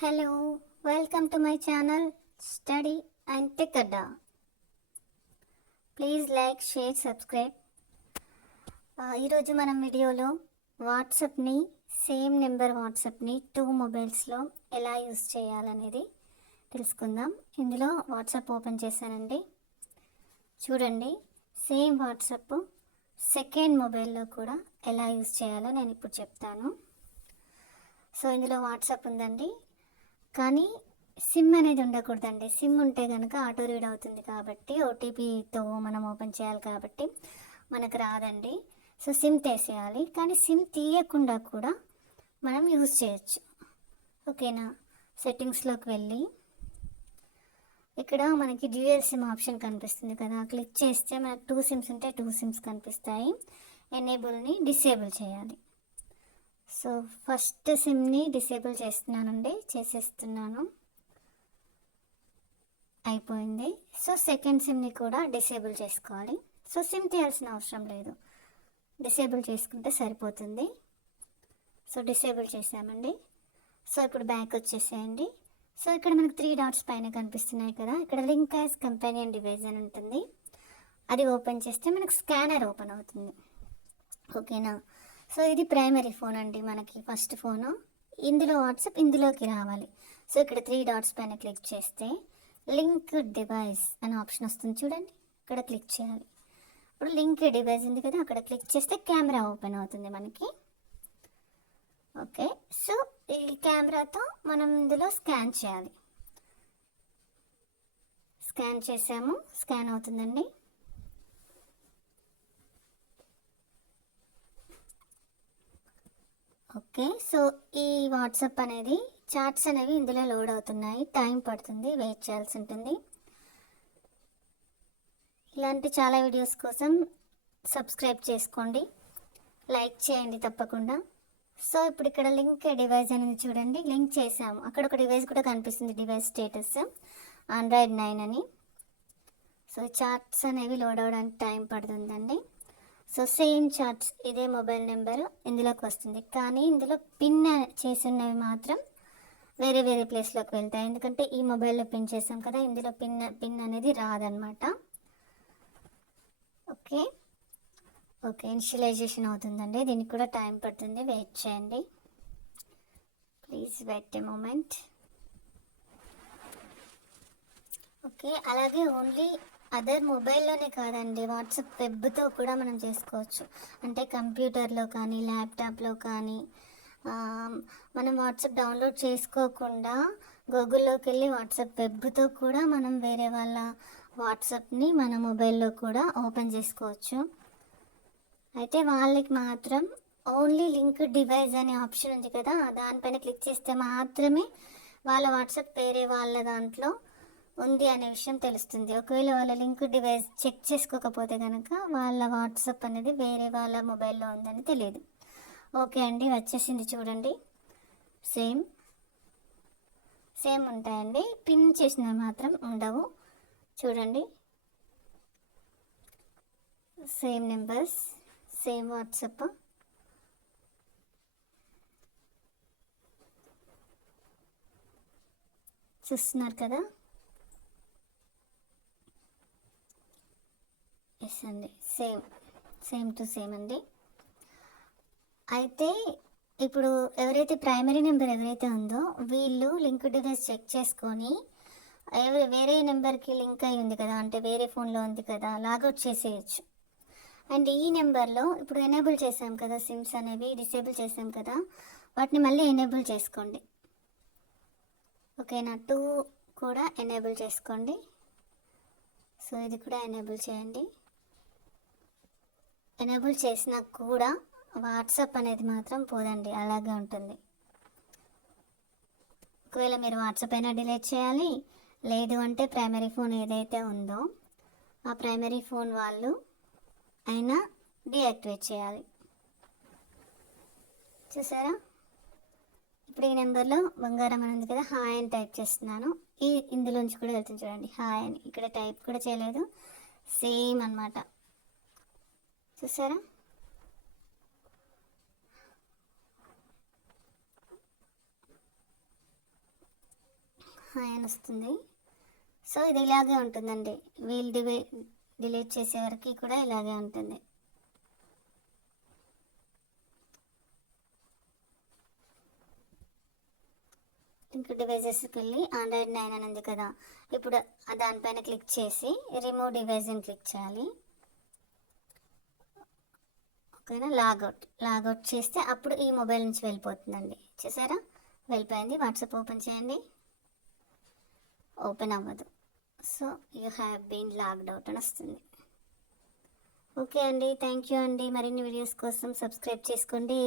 Hello, welcome to my channel study and tech Adda. Please like, share, subscribe. ఈరోజు మనం వీడియోలో వాట్సాప్ని same number వాట్సాప్ని 2 మొబైల్స్లో ఎలా use చేయాలనేది తెలుసుకుందాం. ఇందులో వాట్సాప్ ఓపెన్ చేశానండి. చూడండి, సేమ్ వాట్సాప్ సెకండ్ మొబైల్లో కూడా ఎలా యూస్ చేయాలో నేను ఇప్పుడు చెప్తాను. సో ఇందులో వాట్సాప్ ఉందండి, కానీ సిమ్ అనేది ఉండకూడదండి. సిమ్ ఉంటే కనుక ఆటో రీడ్ అవుతుంది కాబట్టి ఓటీపీతో మనం ఓపెన్ చేయాలి కాబట్టి మనకు రాదండి. సో సిమ్ తీసేయాలి, కానీ సిమ్ తీయకుండా కూడా మనం యూజ్ చేయొచ్చు. ఓకేనా? సెట్టింగ్స్లోకి వెళ్ళి ఇక్కడ మనకి డ్యూయల్ సిమ్ ఆప్షన్ కనిపిస్తుంది కదా, క్లిక్ చేస్తే మనకు 2 సిమ్స్ ఉంటే 2 సిమ్స్ కనిపిస్తాయి. ఎనేబుల్ని డిసేబుల్ చేయాలి. సో ఫస్ట్ సిమ్ని డిసేబుల్ చేసేస్తున్నాను. అయిపోయింది. సో సెకండ్ సిమ్ని కూడా డిసేబుల్ చేసుకోవాలి. సో సిమ్ తీయాల్సిన అవసరం లేదు, డిసేబుల్ చేసుకుంటే సరిపోతుంది. సో డిసేబుల్ చేసామండి. సో ఇప్పుడు బ్యాక్ వచ్చేసేయండి. సో ఇక్కడ మనకు 3 డాట్స్ పైన కనిపిస్తున్నాయి కదా, ఇక్కడ లింక్ యాజ్ కంపానియన్ డివైస్ అని ఉంటుంది. అది ఓపెన్ చేస్తే మనకు స్కానర్ ఓపెన్ అవుతుంది. ఓకేనా? సో ఇది ప్రైమరీ ఫోన్ అండి, మనకి ఫస్ట్ ఫోను. ఇందులో వాట్సాప్ ఇందులోకి రావాలి. సో ఇక్కడ 3 డాట్స్ పైన క్లిక్ చేస్తే లింక్ డివైస్ అనే ఆప్షన్ వస్తుంది చూడండి, ఇక్కడ క్లిక్ చేయాలి. ఇప్పుడు లింక్ డివైస్ ఉంది కదా, అక్కడ క్లిక్ చేస్తే కెమెరా ఓపెన్ అవుతుంది మనకి. ఓకే, సో ఈ కెమెరాతో మనం ఇందులో స్కాన్ చేయాలి. స్కాన్ చేసాము, స్కాన్ అవుతుందండి. ఓకే, సో ఈ వాట్సాప్ అనేది చాట్స్ అనేవి ఇందులో లోడ్ అవుతున్నాయి. టైం పడుతుంది, వెయిట్ చేయాల్సి ఉంటుంది. ఇలాంటి చాలా వీడియోస్ కోసం సబ్స్క్రైబ్ చేసుకోండి, లైక్ చేయండి తప్పకుండా. సో ఇప్పుడు ఇక్కడ లింక్ డివైస్ అనేది చూడండి, లింక్ చేసాము. అక్కడ ఒక డివైస్ కూడా కనిపిస్తుంది, డివైస్ స్టేటస్ Android 9 అని. సో చాట్స్ అనేవి లోడ్ అవ్వడానికి టైం పడుతుందండి. సో సేమ్ చార్ట్స్, ఇదే మొబైల్ నెంబరు ఇందులోకి వస్తుంది, కానీ ఇందులో పిన్ చేసినవి మాత్రం వేరే వేరే ప్లేస్లోకి వెళ్తాయి. ఎందుకంటే ఈ మొబైల్లో పిన్ చేసాం కదా, ఇందులో పిన్ అనేది రాదనమాట. ఓకే ఓకే, ఇనిషియలైజేషన్ అవుతుందండి, దీనికి కూడా టైం పడుతుంది, వెయిట్ చేయండి. Please wait a moment. Okay, అలాగే ఓన్లీ అదర్ మొబైల్లోనే కాదండి, వాట్సాప్ వెబ్తో కూడా మనం చేసుకోవచ్చు. అంటే కంప్యూటర్లో కానీ ల్యాప్టాప్లో కానీ మనం వాట్సాప్ డౌన్లోడ్ చేసుకోకుండా గూగుల్లోకి వెళ్ళి వాట్సాప్ వెబ్తో కూడా మనం వేరే వాళ్ళ వాట్సాప్ని మన మొబైల్లో కూడా ఓపెన్ చేసుకోవచ్చు. అయితే వాళ్ళకి మాత్రం ఓన్లీ లింక్ డివైస్ అనే ఆప్షన్ ఉంది కదా, దానిపైన క్లిక్ చేస్తే మాత్రమే వాళ్ళ వాట్సాప్ వేరే వాళ్ళ దాంట్లో ఉంది అనే విషయం తెలుస్తుంది. ఒకవేళ వాళ్ళ లింక్ డివైస్ చెక్ చేసుకోకపోతే కనుక వాళ్ళ వాట్సాప్ అనేది వేరే వాళ్ళ మొబైల్లో ఉందని తెలియదు. ఓకే అండి, వచ్చేసింది చూడండి. సేమ్ ఉంటాయండి, పిన్ చేసినవి మాత్రం ఉండవు. చూడండి, సేమ్ నెంబర్స్, సేమ్ వాట్సాప్. చూస్తున్నారు కదా? ఎస్ అండి, సేమ్ టు సేమ్ అండి. అయితే ఇప్పుడు ఎవరైతే ప్రైమరీ నెంబర్ ఎవరైతే ఉందో వీళ్ళు లింక్ డివైస్ చెక్ చేసుకొని వేరే నెంబర్కి లింక్ అయి ఉంది కదా, అంటే వేరే ఫోన్లో ఉంది కదా, లాగౌట్ చేసేయచ్చు. అండ్ ఈ నెంబర్లో ఇప్పుడు ఎనేబుల్ చేసాం కదా, సిమ్స్ అనేవి డిసేబుల్ చేసాం కదా, వాటిని మళ్ళీ ఎనేబుల్ చేసుకోండి. ఓకేనా? 2 కూడా ఎనేబుల్ చేసుకోండి. సో ఇది కూడా ఎనేబుల్ చేయండి. ఎనేబుల్ చేసినా కూడా వాట్సాప్ అనేది మాత్రం పోదండి, అలాగే ఉంటుంది. ఒకవేళ మీరు వాట్సాప్ అయినా డిలీట్ చేయాలి, లేదు అంటే ప్రైమరీ ఫోన్ ఏదైతే ఉందో ఆ ప్రైమరీ ఫోన్ వాళ్ళు అయినా డీయాక్టివేట్ చేయాలి. చూసారా? ఇప్పుడు ఈ నెంబర్లో బంగారం అని ఉంది కదా, హాయ్ అని టైప్ చేస్తున్నాను. ఇందులోంచి కూడా వెళ్తుంది చూడండి, హాయ్ అని. ఇక్కడ టైప్ కూడా చేయలేదు, సేమ్ అన్నమాట. చూసారా? హాయ్ అని వస్తుంది. సో ఇది ఇలాగే ఉంటుందండి, వీల్ డిలీట్ చేసే వరకు కూడా ఇలాగే ఉంటుంది. ఇంకా డివైజెస్కి వెళ్ళి ఆండ్రాయిడ్ 9 అని ఉంది కదా, ఇప్పుడు దానిపైన క్లిక్ చేసి రిమూవ్ డివైస్ అని క్లిక్ చేయాలి. ఓకేనా, లాగౌట్ చేస్తే అప్పుడు ఈ మొబైల్ నుంచి వెళ్ళిపోతుందండి. చూసారా, వెళ్ళిపోయింది. వాట్సాప్ ఓపెన్ చేయండి, ఓపెన్ అవ్వదు. So you have been logged out అని వస్తుంది. ఓకే అండి, థ్యాంక్ యూ అండి. మరిన్ని వీడియోస్ కోసం సబ్స్క్రైబ్ చేసుకోండి.